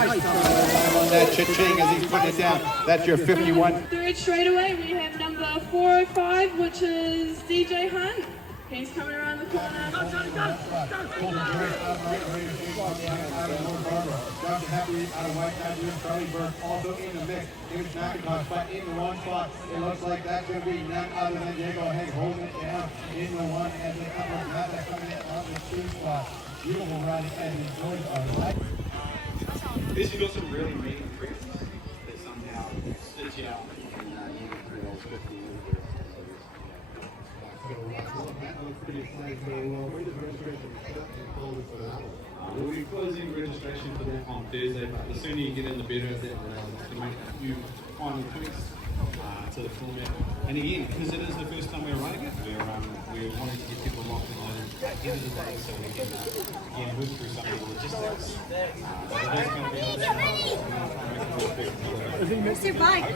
Nice on that cha-ching as he's putting it down. That's your 51. Third straightaway, we have number 405, which is DJ Hunt. He's coming around the corner. Just happy out of Waitakere, Charlie Burke also in the mix. Here's McIntosh, but in the one spot. It looks like that's going to be Nat out of Diego Haig holding it down in the one as they come with Nat coming in on the two spot. Beautiful run and enjoys our life. This has got some really meaty tricks that somehow stitch you out and even through those 50 years. We'll be closing registration for that on Thursday, but the sooner you get in the better of that, to make a few final tweaks to the format. And again, because it is the first time we're running it, we're wanting to get people locked in loaded at the end of the day so we can again move through some of the logistics. So there's going to be a Where's your bike?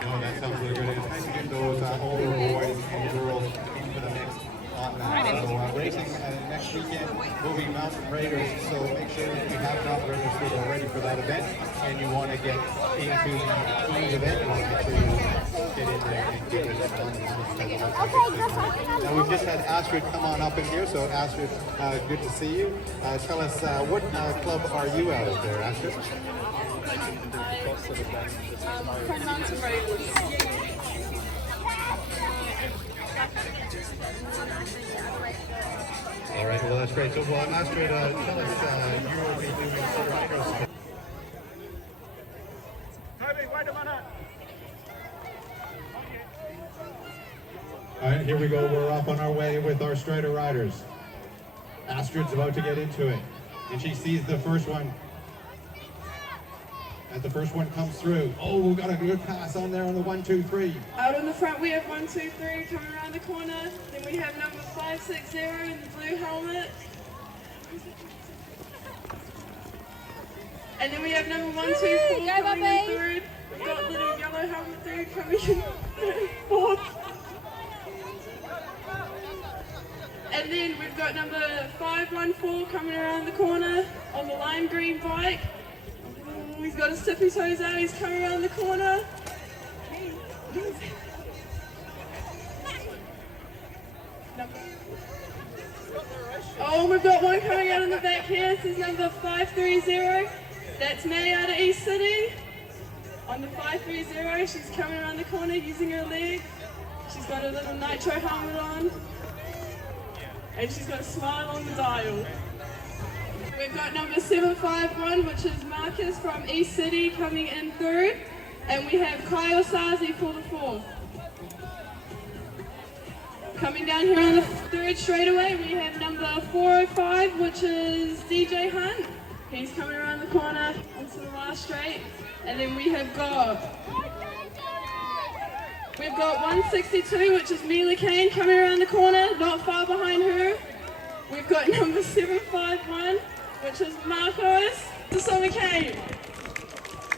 No, that sounds really good. It's nice to get those older boys and girls into the mix on that. So racing next weekend will be Mountain Raiders. So make sure if you have Mountain Raiders who are ready for that event and you want to get into the team's event, you want to make sure you get in there and give it a fun. Now we've just had Astrid come on up in here. So Astrid, good to see you. Tell us what club are you out of there, Astrid? From Mountain Raiders. All right, well that's great. So well, Astrid, tell us you will be doing some riders. All right, here we go. We're off on our way with our Strider riders. Astrid's about to get into it, and she sees the first one. As the first one comes through. Oh, we've got a good pass on there on the 1, 2, 3. Out in the front we have 1, 2, 3 coming around the corner. Then we have number 560 in the blue helmet. And then we have number 1, 2, 4 coming in third. We've got little yellow helmet dude coming in fourth. And then we've got number 514 coming around the corner on the lime green bike. He's got his tippy toes out, he's coming around the corner. Oh, we've got one coming out in the back here. This is number 530. That's May out of East City. On the 530, she's coming around the corner using her leg. She's got a little nitro helmet on. And she's got a smile on the dial. We've got number 751, which is Marcus from East City coming in third. And we have Kyle Sazi for the fourth. Coming down here on the third straightaway, we have number 405, which is DJ Hunt. He's coming around the corner onto the last straight. And then we have got 162, which is Mila Kane coming around the corner, not far behind her. We've got number 751, which is Marcos. The Summer Kane.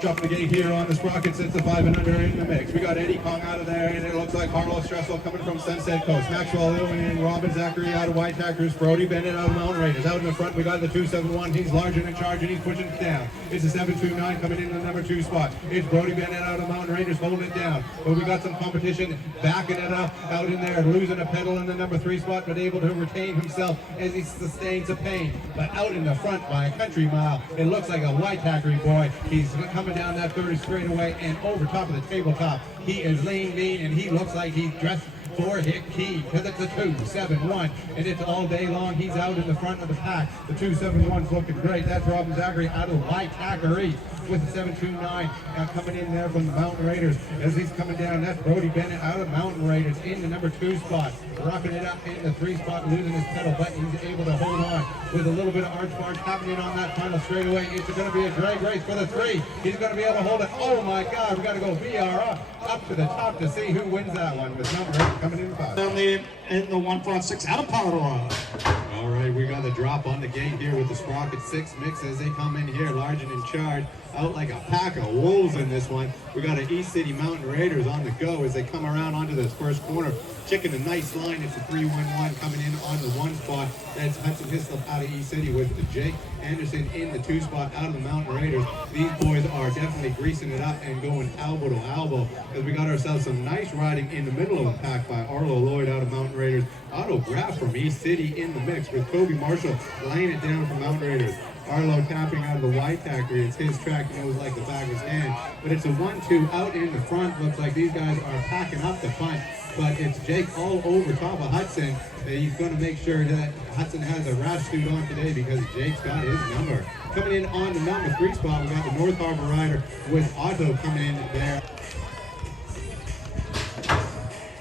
Jump the gate here on the sprockets. It's the 5 and under in the mix. We got Eddie Kong out of there, and it looks like Carlos Stressel coming from Sunset Coast. Maxwell Ilwin and Robin Zachary out of Waitakere. Brody Bennett out of Mountain Raiders. Out in the front, we got the 271. He's large and in charge, and he's pushing it down. It's a 729 coming in the number 2 spot. It's Brody Bennett out of Mountain Raiders holding it down. But we got some competition backing it up out in there, losing a pedal in the number 3 spot, but able to retain himself as he sustains a pain. But out in the front by a country mile, it looks like a Waitakere boy. He's coming down that third straightaway and over top of the tabletop. He is lean, mean, and he looks like he's dressed for hit key because it's a 271 and it's all day long. He's out in the front of the pack. The 271's looking great. That's Robin Zachary out of Waitakere with the 729 coming in there from the Mountain Raiders. As he's coming down, that's Brody Bennett out of Mountain Raiders in the number 2 spot, rocking it up in the 3 spot, losing his pedal, but he's able to hold on with a little bit of arch march happening on that final straightaway. It's going to be a drag race for the 3. He's going to be able to hold it. Oh my God, we got to go VR up to the top to see who wins that one with number 8 coming in 5. Down there in the 156 out of Paradise. All right, we got the drop on the gate here with the Sprocket 6 mix as they come in here, large and in charge, out like a pack of wolves in this one. We got an East City Mountain Raiders on the go as they come around onto this first corner. Checking a nice line, it's a 3-1-1 coming in on the 1 spot. That's Hudson Hislop out of East City with Jake Anderson in the 2 spot out of the Mountain Raiders. These boys are definitely greasing it up and going elbow to elbow as we got ourselves some nice riding in the middle of the pack by Arlo Lloyd out of Mountain Raiders. Autograph from East City in the mix with Kobe Marshall laying it down for Mountain Raiders. Arlo tapping out of the Waitakere. It's his track, he knows like the back of his hand. But it's a 1-2 out in the front. Looks like these guys are packing up the punt. But it's Jake all over top of Hudson. He's going to make sure that Hudson has a rash suit on today because Jake's got his number. Coming in on the number 3 spot, we got the North Harbor rider with Otto coming in there.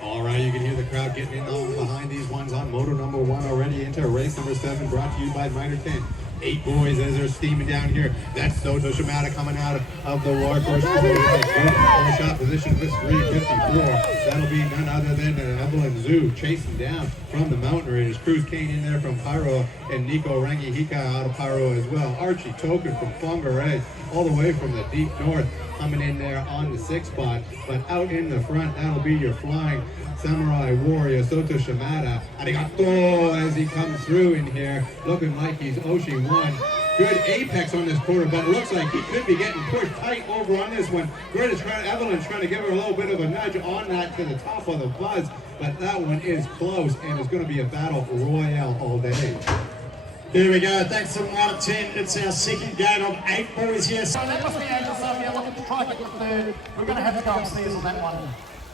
All right, you can hear the crowd getting in on behind these ones on moto number 1 already into race number 7, brought to you by Minor 10. 8 boys as they're steaming down here. That's Soto Shimada coming out of the Warhorse. Good shot position with 354. That'll be none other than Evelyn Zoo chasing down from the Mountain Raiders. Cruz Kane in there from Pyro and Nico Rangi Hika out of Pyro as well. Archie Token from Fongaray all the way from the deep north coming in there on the 6 spot. But out in the front, that'll be your flying Samurai Warrior Soto Shimada. Arigato as he comes through in here, looking like he's Oshi 1. Good apex on this quarter, but it looks like he could be getting pushed tight over on this one. Evelyn's trying to give her a little bit of a nudge on that to the top of the buzz, but that one is close, and it's going to be a battle royale all day. Here we go, thanks to 1 out of 10. It's our second game of 8 boys here. So that must be Angel Sophia looking to try to get the third. We're going to have to go upstairs on that one.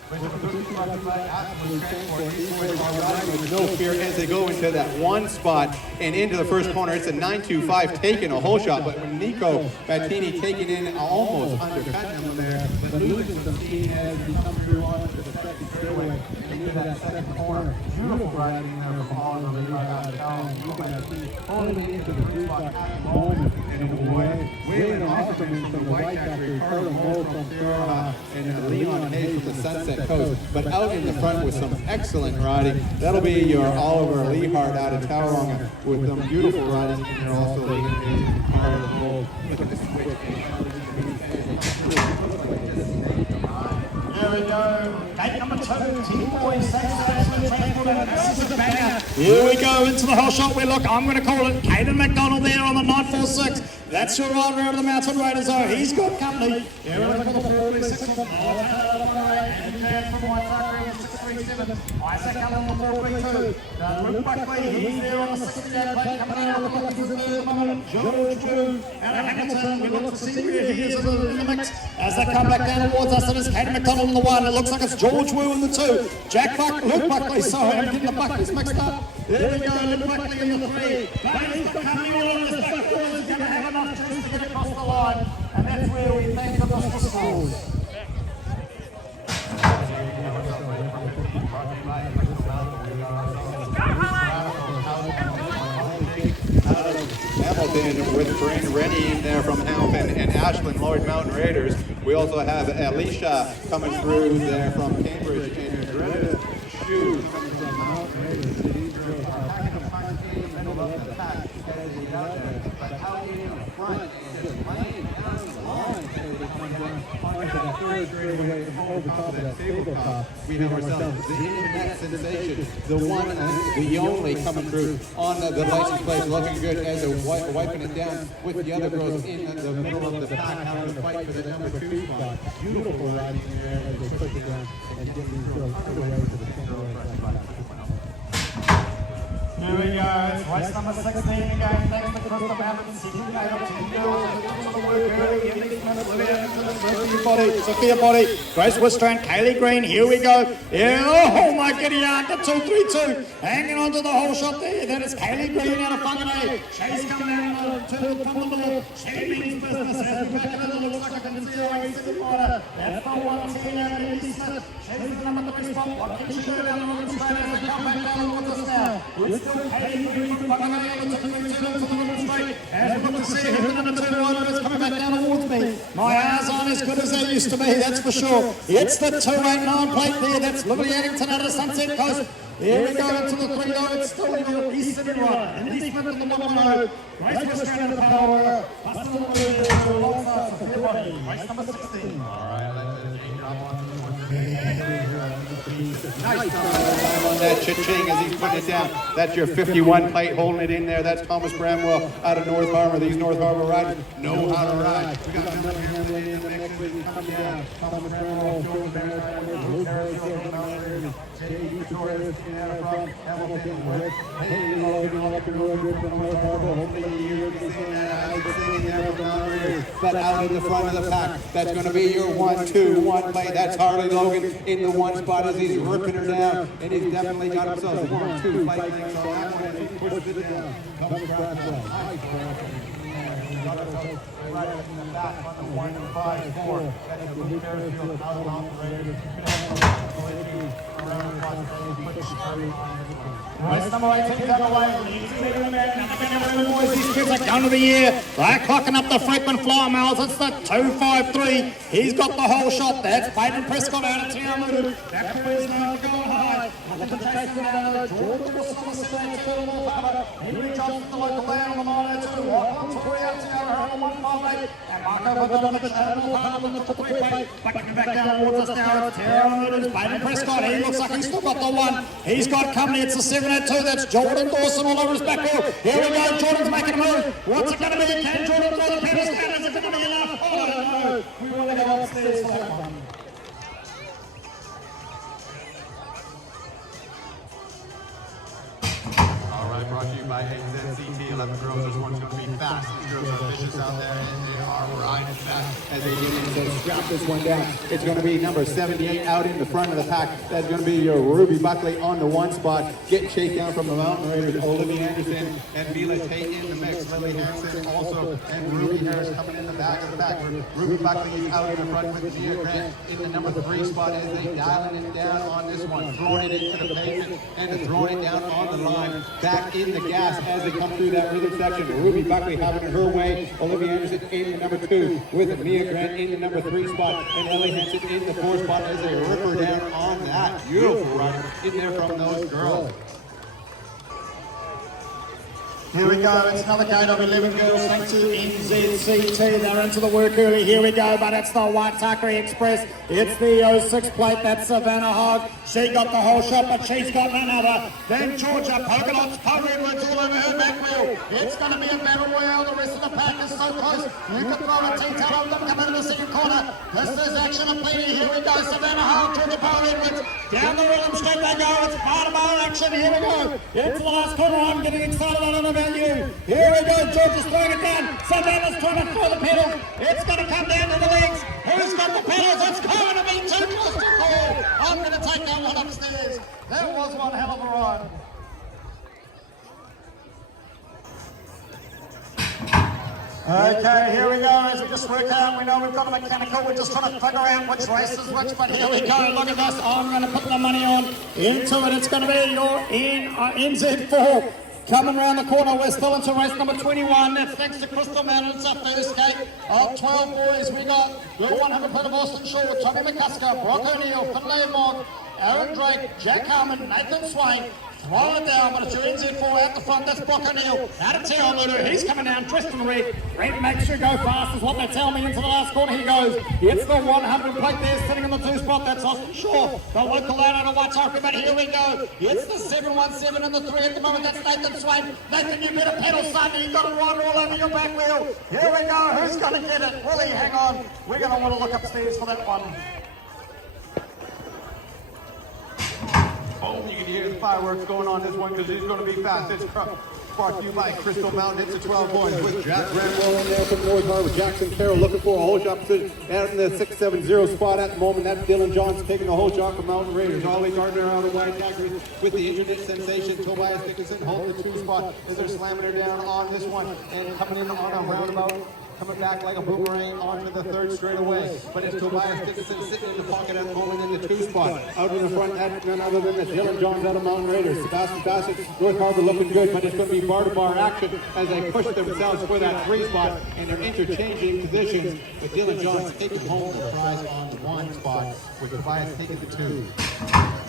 With no fear as they go into that 1 spot and into the first corner. It's a 925 taking a whole shot, but when Nico Battini taking in almost undercutting him there, but losing some speed as he comes through onto the second straightaway into that second corner. Beautiful riding there from all of the out of town. Nico Battini pulling into the 3 spot at the moment and away. Wailing Offerman from the Waitakere, Carter Moe from Florida, and Leon Hayes from the Sunset Coast. But out in the front with some excellent riding. That'll be your Oliver Lehart out of Tauranga with some beautiful riding. And you're also Leon Hayes from Carter Moe. Look at the switch. There we go. Gate number 2, 10 boys, this is a banger. Here we go into the whole shot. I'm going to call it Caden McDonald there on the 946. That's your rider out of the Mountain Raiders. He's got company. Here we look at the 436 from and from Waitakere 637. Isaac Allen on the 432. Luke Buckley, he's there on the 68 plate coming out. Look like he's there at the moment. George Drew out of Hamilton. We look to see where he is in the mix as they come back down towards us. It is Caden McDonald in the 1. It looks like it's George Wu in the 2. Luke Buckley, sorry, I'm getting the Buckleys mixed up. There we go, Luke Buckley in the 3. But he's got company on this back. He's going to have enough juice to get across the line. And that's where we think the Mr. scores. Hamilton with Bryn Rennie in there from Hamilton and Ashland Lloyd Mountain Raiders. We also have Alicia coming through there from Cambridge and Greta Shoe coming from Mountain Raiders. These girls are packing a punch in the middle of the pack as they got there. But out in the front and just laying down the line so they come down onto that third straightaway and over top of that tabletop. We have ourselves the internet sensation, the one and the only coming through on the license plate, looking good as they're wiping it down with the other girls in the middle of the pack having to fight for the number 2 spot. Beautiful riding there as they push it down and get these girls put away to the center. Here we go, it's race number 16 again, thanks to Crystal Evans, he can get up to the girls, into the work early, in these minutes, Sophia Body, Grace Wistrand, Kaylee Green, here we go, yeah, oh my goody aunt, the 232, hanging on to the whole shot there, that is Kaylee Green out of Whanganui, Chase coming down from the middle, she means business, as we back into the looks like I can see our second rider, that's the 110 out of Eddie Smith, she's the number 3 spot, what can she do down the straight as we come back down towards us now, As we look to see who the number 2 rider is coming back down towards me. My eyes aren't as good as they used to be, that's for sure. It's the 289 plate there, that's Liberty Addington out of the Sunset Coast. Here we go into the 3 0, it's still the Eastern rider. And he's moving to the 110. Race was straight out of the power. Busting the lead alongside Sophia Body. Race number 16. Nice time on that cha-ching as he's putting it down. That's your 51 plate holding it in there. That's Thomas Bramwell out of North Harbour. These North Harbour riders know how to ride. We got number here in the mix as he's coming down. Thomas Bramwell, Jordan Barrett, Luke Harris, J.D. Torres in out front. Hamilton with Haley Logan up the road with the North Harbour. Hopefully you're seeing that. I've been seeing there but out in the front of the pack. That's going to be your 1-2-1 plate. That's Harley Logan in the one spot as he's ripping her down, and he's definitely got himself a 1-2 plate length on that one, and he pushes it down. Thomas Bradwell. Right in the back on the 1-5-4. That's a Luke Fairfield out along the race. Race number 18 underway. These kids are going to the air. They're clocking up the frequent flyer miles. It's the 253. He's got the whole shot. That's Peyton Prescott out of town. That is now going high. Looking to chase it out. Jordan Wilson on the stage. Henry Johnson, the local land on the 902. Auckland Championship out to 158. And Marco Vadanovic out of North Harbour on the 3 plate. Back down towards us now. Terra Peyton Prescott. He looks like he's still got the one. He's got company. It's a 702. That's Jordan Dawson all over his back wheel. Here we go. Jordan's making a move. What's it going to be? Can Jordan throw the pedals down? Is it going to be enough? Oh, I don't know. We want to go upstairs for that one. All right, brought to you by AZCT. 11 girls. There's one's going to be fast. These girls are vicious out there, and they are riding fast as they get in. So strap this one down. It's going to be number 78 out in the front of the pack. That's going to be your Ruby Buckley on the one spot. Getting chased down from the Mountain Raiders. Olivia Anderson and Mila Tate in the mix. Lily Harrison also, and Ruby Harris coming in the back of the pack. Ruby Buckley is out in the front with Mia Grant in the number 3 spot as they dialing it down on this one. Throwing it into the pavement and throwing it down on the line. Back in the gas as they come through that rhythm section. Ruby Buckley having it her way. Olivia Anderson in the number 2 with Mia Grant in the number 3 spot. And Ellie Hinton in the 4 spot as they rip her down on that. Beautiful rider in there from those girls. Here we go, it's another gate of 11 girls thanks to NZCT. They're into the work early. Here we go, but it's the Waitakere Express. It's the 06 plate, that's Savannah Hogg. She got the whole shot, but she's got none other than Georgia Polka Dots, Poe Edwards all over her back wheel. It's going to be a battle royale. The rest of the pack is so close. You can throw a T-tail of them coming into the second corner. This is action of plenty. Here we go, Savannah Hogg, Georgia Poe Edwards. Down the rhythm straight they go. It's part of our action. Here we go. It's the last corner. I'm getting excited. I don't know about you. Here we go. Georgia's throwing it down. Savannah's trying to throw the pedals. It's going to come down to the legs. Who's got the pedals? It's going to be too close to call. I'm going to take that one upstairs. That was one hell of a ride. Okay, here we go. As we just work out, we know we've got a mechanical. We're just trying to figure out which race is which, but here we go. Look at this. I'm going to put the money on into it. It's going to be your NZ4. Coming around the corner, we're still into race number 21. That's thanks to Crystal Mountain. It's our first gate of 12 boys. We got the 100 plate of Austin Shaw, Tommy McCusker, Brock O'Neill, Finlay Mogg, Aaron Drake, Jack Harmon, Nathan Swain. Throwing it down, but it's your NZ4 out the front. That's Brock O'Neill. Out of town, Ludo. He's coming down. Tristan Red. Red makes sure go fast is what they tell me. Into the last corner he goes. It's the 100 plate there sitting in the 2 spot. That's Austin Shaw, the local lad out of Waitakere. But here we go. It's the 717 and the 3 at the moment. That's Nathan Swain. Nathan, you better pedal, son. You've got a rider all over your back wheel. Here we go. Who's going to get it? Willie, hang on. We're going to want to look upstairs for that one. Oh, you can hear the fireworks going on this one because he's going to be fast. It's brought to you by Crystal Mountain. It's a 12 points with Jack Bramwell in there from North Harbour. Jackson Carroll looking for a whole shot position out in the 670 spot at the moment. That's Dylan Johnson taking the whole shot from Mountain Raiders. Ollie Gardner out of Waitakere with the internet sensation. Tobias Dickinson holds the 2 spot as they're slamming her down on this one and coming in on a roundabout. coming back like a boomerang onto the third straightaway. But it's Tobias Dickinson sitting in the pocket at the moment in the 2 spot. Out in the front, that's none other than the Dylan Johns out of Mountain Raiders. Sebastian Bassett, North Harbour looking good, but it's going to be bar-to-bar action as they push themselves for that 3 spot, and they're interchanging positions with Dylan Johns taking home the prize on the 1 spot, with Tobias taking the 2.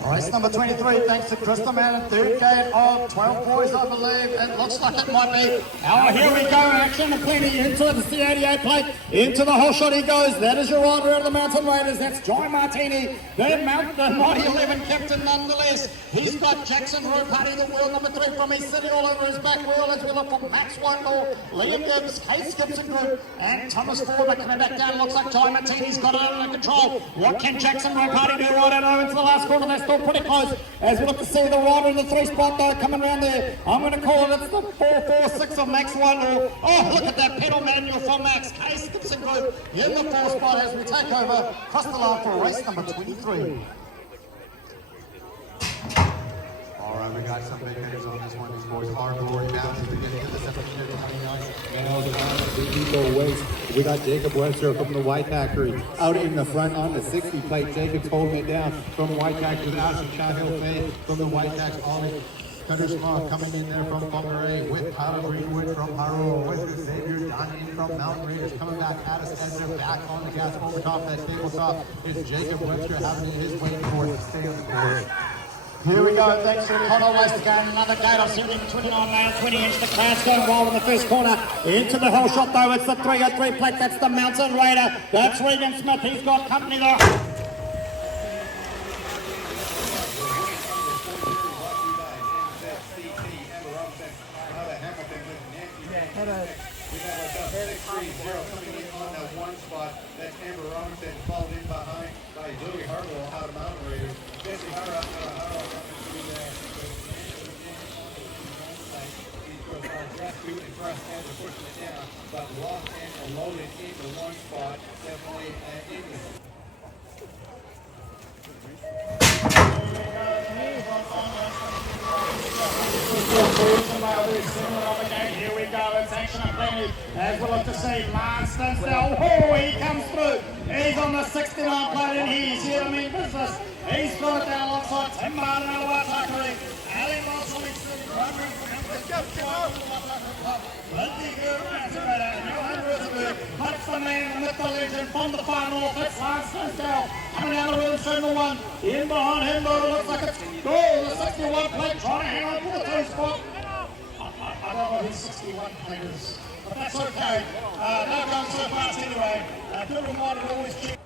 Race number 23, thanks to Krista Mann, third gate of 12 boys, I believe. It looks like it might be. Oh, here we go, action and plenty into the C88 plate, into the whole shot he goes. That is your rider of the Mountain Raiders, that's Joy Martini, the Mighty 11 captain nonetheless. He's got Jackson Rupati, the wheel number 3 from East City, all over his back wheel as we look for Max Wondle, Liam Gibbs, Case Gibson Group, and Thomas Ford. But coming back down, looks like Joy Martini's got it under control. What can Jackson Rupati do right out into the last corner? They're still pretty close as we look to see the rider in the 3 spot though coming around there. I'm going to call it, it's the 446 of Max Wondle. Oh, look at that pedal manual from Max. Case Gibson Group in the 4 spot as we take over across the line for race number 23. All right, we got some big hitters on this one. These boys are glory bounces to get into the 17-29. Males around the equal waist. We got Jacob Webster from the Waitakere out in the front on the 60 plate. Jacob's holding it down from Waitakere. Ashton Chahill Faye from the Waitakere. Ollie Cutter Small coming in there from Monterey with Tyler Greenwood from Haro, with Xavier Dunning from Mountain Raiders coming back at us as they're back on the gas over top that tabletop. It's Jacob Webster having it his way forward to stay on the course. Here we go, thanks to the Connell race again. Another gate of 29 male, 20 inch. The crowd's going wild in the first corner. Into the whole shot though, it's the 303 plate. That's the Mountain Raider. That's Regan Smith. He's got company there. We have a 630 coming in on that 1 spot. That's Amber Robinson, followed in behind by Louis Harwell out of Mountain Raiders. Jesse Harwell out of Harwell coming through there. And press and they're pushing it down, but locked and loaded into 1 spot. Definitely in the Here we go, it's action and plenty as we look to see Lance Stinsdale. Oh, he comes through. He's on the 69 plate and he's here to mean business. He's got it down alongside Tim Martin out of Waitakere. Ali Mosley, Lindsay Gurr, Johan Rosenberg, that's the man with the legend from the far north. It's Lance Stinsdale coming down the road, turn 1. In behind him, though, it looks like it's goal. The 61 plate trying to hang on for the 2 spot. I don't know who 61 plate is, but that's okay. No guns so fast anyway. Good reminder to always keep.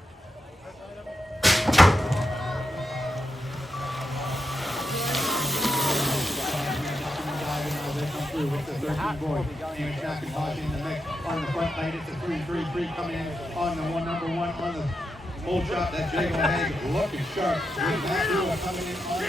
With the 13 boy, David McIntosh in the mix on the front lane. It's a 3-3-3 coming in on the number 1 on the full shot. That Jacob Haig looking sharp. With Matthew coming in on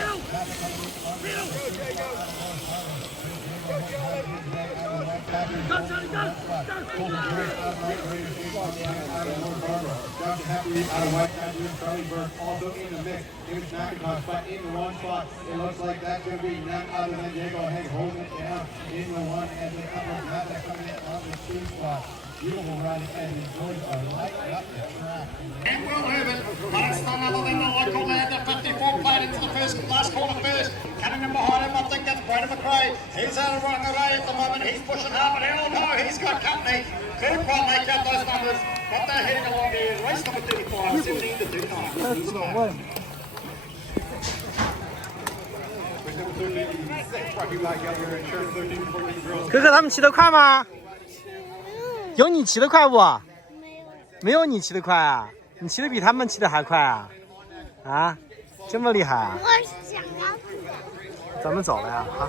Josh Happy out of Waitakere, Charlie Burke also in the mix. David McIntosh, but in the 1 spot. It looks like that's going to be none other than Jacob Haig holding it down in the 1 as they come up. Mata coming in on the 2 spot. Beautiful riding as these boys are lighting up the track. And Will Herbert, but it's none other than the local lad, the 54 plate into the last corner first. Coming in behind him, I think that's Brandon McRae. He's out of running away at the moment. He's pushing hard, but hell no, he's got company. Couldn't quite make out those numbers, but they're heading along here. Race number 35, 17 to 39. Race number 13, brought to you by Gallagher Insurance, 13-14 girls. 哥哥他们骑得快吗？有你骑得快不？没有你骑得快啊！你骑得比他们骑得还快啊！啊，这么厉害啊！我想要。咱们走了呀啊！